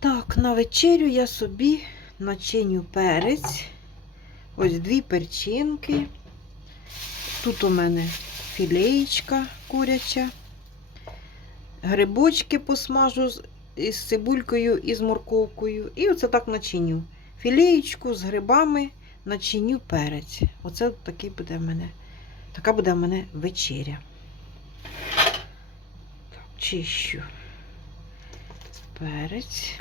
Так, на вечерю я собі начиню перець. Ось дві перчинки. Тут у мене філеєчка куряча. Грибочки посмажу з, цибулькою і з морковкою. І оце так начиню. Філеєчку з грибами начиню перець. Оце такий буде в мене. Така буде в мене вечеря. Так, чищу перець.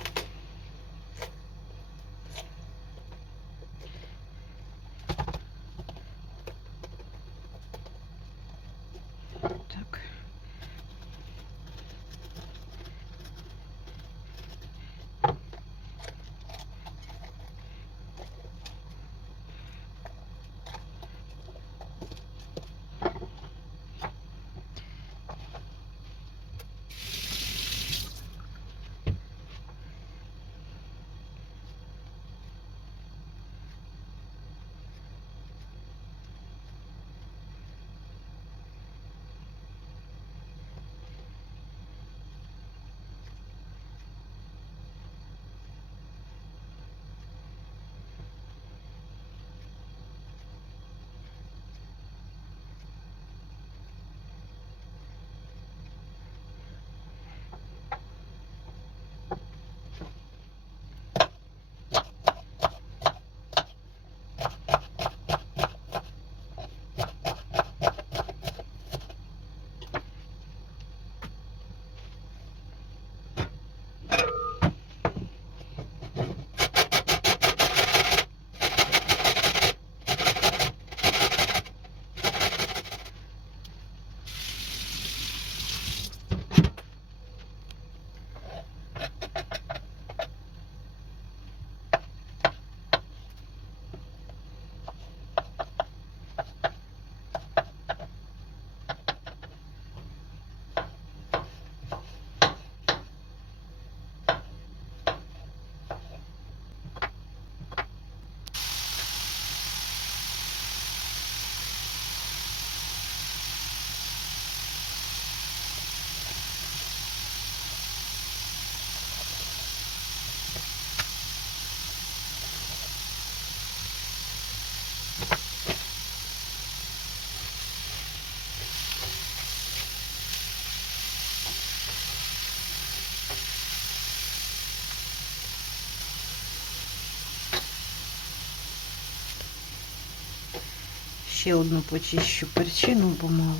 Ще одну почищу перчину, бо мало.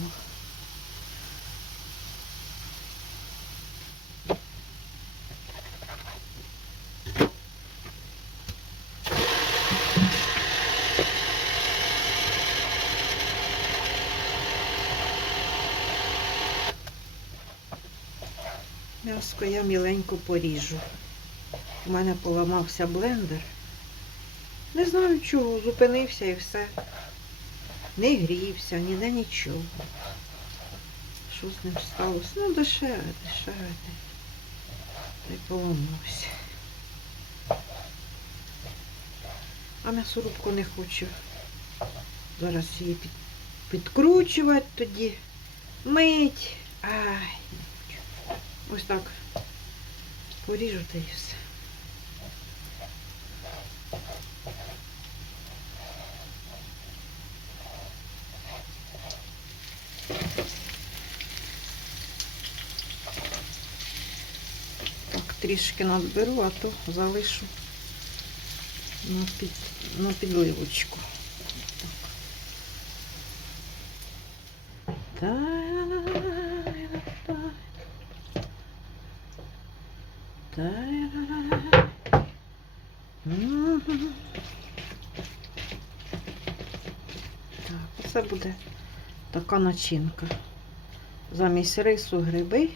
М'яско я міленько поріжу. У мене поламався блендер. Не знаю чого, зупинився і все. Не грівся, ніде нічого. Що з ним сталося? Ну, дешеве, дешеве. Та й поламався. А м'ясорубку не хочу. Зараз її під, підкручувати тоді. Мить. Ай. Ось так. Поріжу та і все. Так, трішки надберу, а то залишу на, під, на підливочку. Так, це буде така начинка. Замість рису гриби.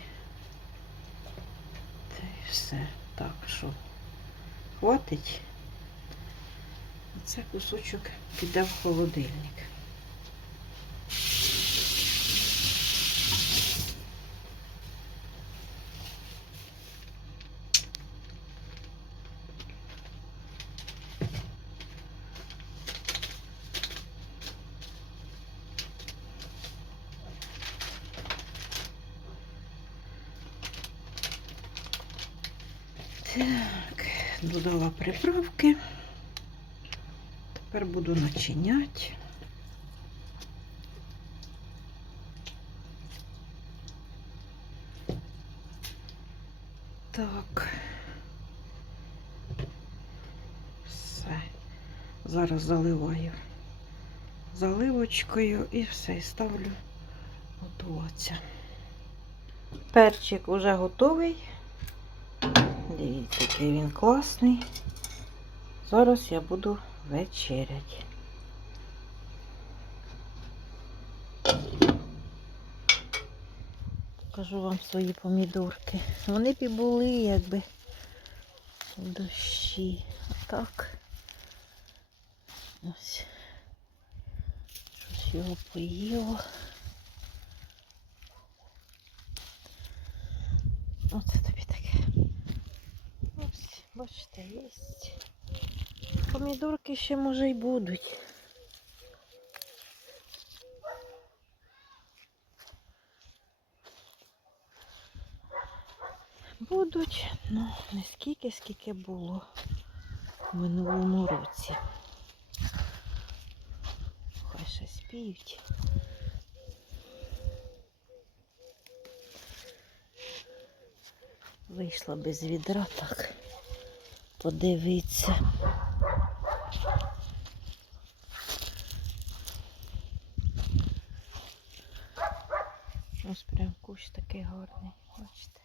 Все. Так, що хватить. Це кусочок піде в холодильник. Так, додала приправки. Тепер буду начиняти. Так. Все. Зараз заливаю заливочкою і все, і ставлю готуватися. Перчик уже готовий. Дивіться, який він класний. Зараз я буду вечерять. Покажу вам свої помідорки. Вони б і були якби в дощі. А так. Ось. Щось його поїло. Оце тобі бачите, є. Помідорки ще може й будуть. Будуть, ну не скільки, скільки було в минулому році. Хай ще спіють. Вийшла без відра так. Подивіться. Ось прям кущ такий гарний, бачите.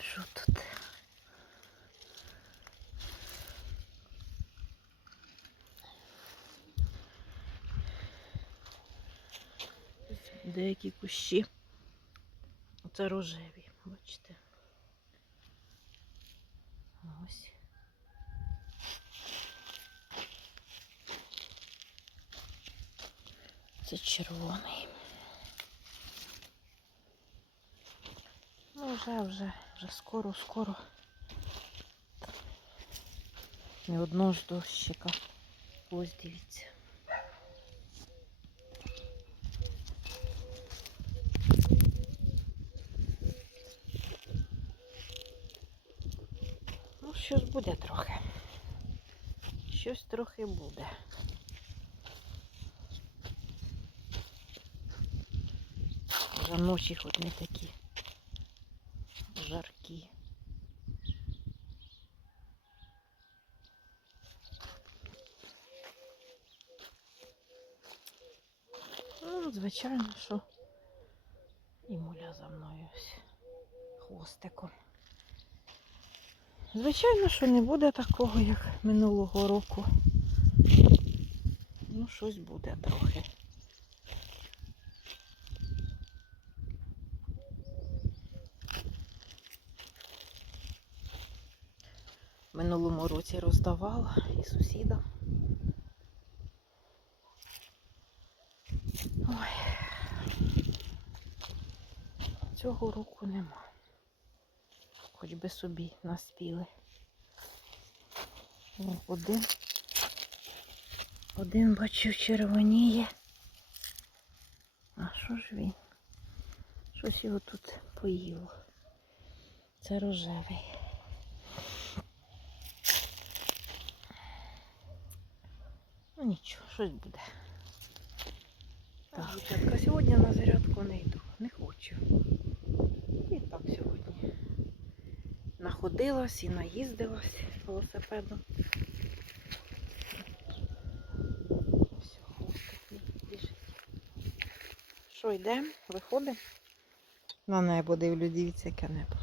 Що тут? Деякі кущі. Оце рожеві, бачите. Ось. Це червоний. Ну, вже, вже, вже скоро, скоро. Не одного ж дощика. Ось дивіться. Ну, щось буде трохи. Щось трохи буде. Вже ночі хоч не такі жаркі. Ну, звичайно, що і муля за мною ось хвостиком. Звичайно, що не буде такого, як минулого року. Ну, щось буде трохи. Минулому році роздавала і сусідам. Ой. Цього року нема. Хоч би собі наспіли. О, один. Один бачу червоніє. А що ж він? Щось його тут поїло. Це рожевий. Ну нічого, щось буде. Так, дівчатка, сьогодні на зарядку не йду, не хочу. І так сьогодні находилась і наїздилась велосипедом. Все. Що, йдемо? Виходимо? На небо дивлю, дивіться, яке небо.